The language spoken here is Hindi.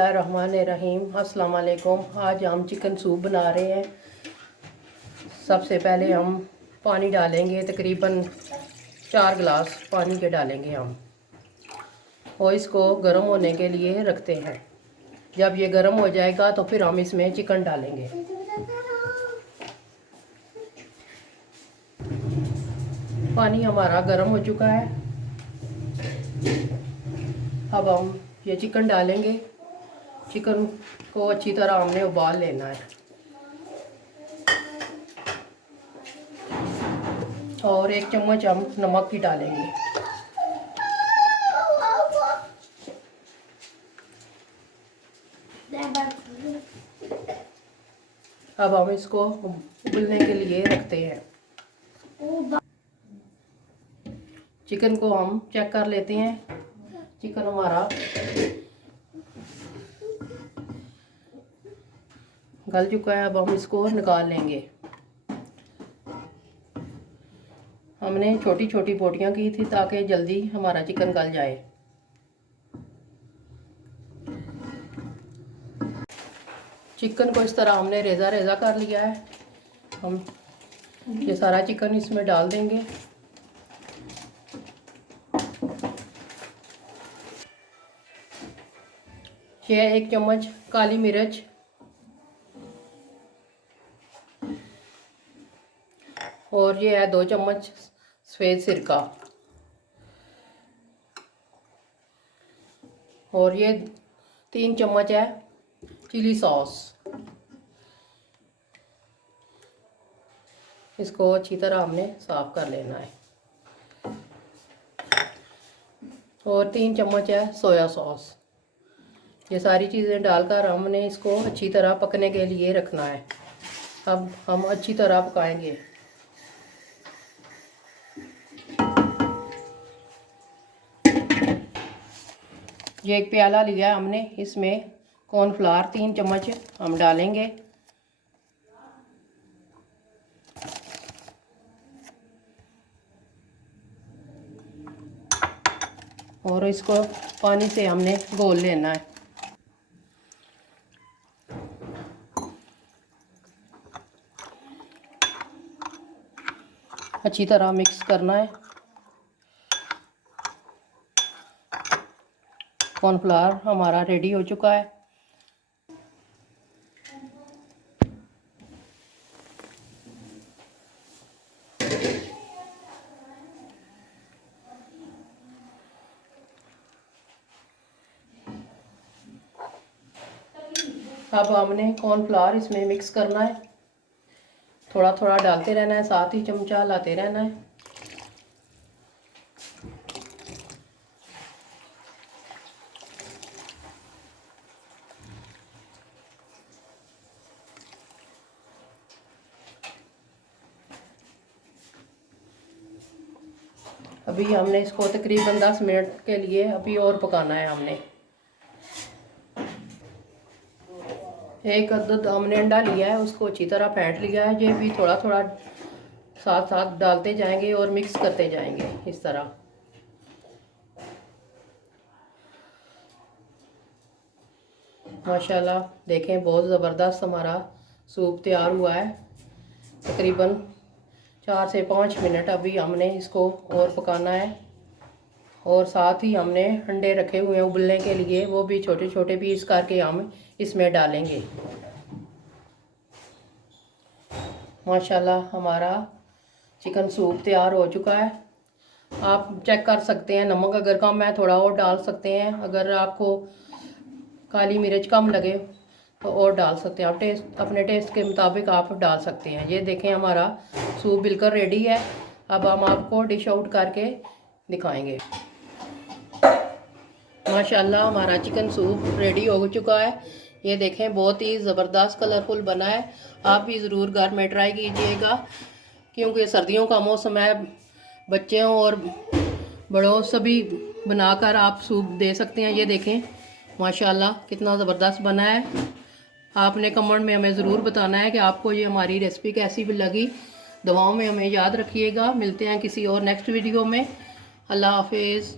बिस्मिल्लाहिर्रहमानिर्रहीम। अस्सलाम वालेकुम। आज हम चिकन सूप बना रहे हैं। सबसे पहले हम पानी डालेंगे, तकरीबन 4 गिलास पानी के डालेंगे हम, और इसको गर्म होने के लिए रखते हैं। जब ये गर्म हो जाएगा तो फिर हम इसमें चिकन डालेंगे। पानी हमारा गर्म हो चुका है। अब हम ये चिकन डालेंगे। चिकन को अच्छी तरह हमने उबाल लेना है, और 1 चम्मच हम नमक की डालेंगे। अब हम इसको उबलने के लिए रखते हैं। चिकन को हम चेक कर लेते हैं। चिकन हमारा गल चुका है। अब हम इसको निकाल लेंगे। हमने छोटी छोटी बोटियां की थी ताकि जल्दी हमारा चिकन गल जाए। चिकन को इस तरह हमने रेज़ा रेज़ा कर लिया है। हम ये सारा चिकन इसमें डाल देंगे। ये 1 चम्मच काली मिर्च, और ये है 2 चम्मच सफ़ेद सिरका, और ये 3 चम्मच है चिली सॉस। इसको अच्छी तरह हमने साफ कर लेना है। और 3 चम्मच है सोया सॉस। ये सारी चीज़ें डालकर हमने इसको अच्छी तरह पकने के लिए रखना है। अब हम अच्छी तरह पकाएंगे। ये 1 प्याला लिया है हमने, इसमें कॉर्नफ्लावर 3 चम्मच हम डालेंगे। और इसको पानी से हमने घोल लेना है। अच्छी तरह मिक्स करना है। कॉर्नफ्लावर हमारा रेडी हो चुका है। अब हमने कॉर्नफ्लावर इसमें मिक्स करना है। थोड़ा थोड़ा डालते रहना है, साथ ही चमचा लाते रहना है। अभी हमने इसको तकरीबन 10 मिनट के लिए अभी और पकाना है। हमने 1 अदद हमने अंडा लिया है, उसको अच्छी तरह फेंट लिया है। ये भी थोड़ा थोड़ा साथ साथ डालते जाएंगे और मिक्स करते जाएंगे इस तरह। माशाल्लाह देखें, बहुत ज़बरदस्त हमारा सूप तैयार हुआ है। तकरीबन 4 से 5 मिनट अभी हमने इसको और पकाना है। और साथ ही हमने अंडे रखे हुए हैं उबलने के लिए, वो भी छोटे छोटे पीस करके हम इसमें डालेंगे। माशाल्लाह हमारा चिकन सूप तैयार हो चुका है। आप चेक कर सकते हैं, नमक अगर कम है थोड़ा और डाल सकते हैं। अगर आपको काली मिर्च कम लगे तो और डाल सकते हैं। आप अपने टेस्ट के मुताबिक आप डाल सकते हैं। ये देखें, हमारा सूप बिल्कुल रेडी है। अब हम आपको डिश आउट करके दिखाएंगे। माशाल्लाह हमारा चिकन सूप रेडी हो चुका है। ये देखें, बहुत ही ज़बरदस्त कलरफुल बना है। आप भी ज़रूर घर में ट्राई कीजिएगा, क्योंकि सर्दियों का मौसम है। बच्चों और बड़ों सभी बनाकर आप सूप दे सकते हैं। ये देखें माशाल्लाह कितना ज़बरदस्त बना है। आपने कमेंट में हमें ज़रूर बताना है कि आपको ये हमारी रेसिपी कैसी भी लगी। दुआओं में हमें याद रखिएगा। मिलते हैं किसी और नेक्स्ट वीडियो में। अल्लाह हाफिज़।